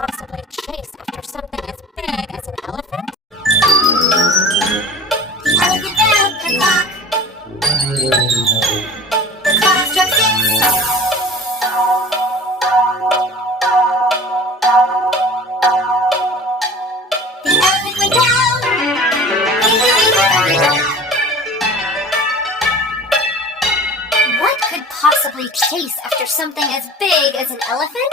Possibly chase after something as big as an elephant? The elephant found the clock. The clock struck 6. The elephant went down. What could possibly chase after something as big as an elephant?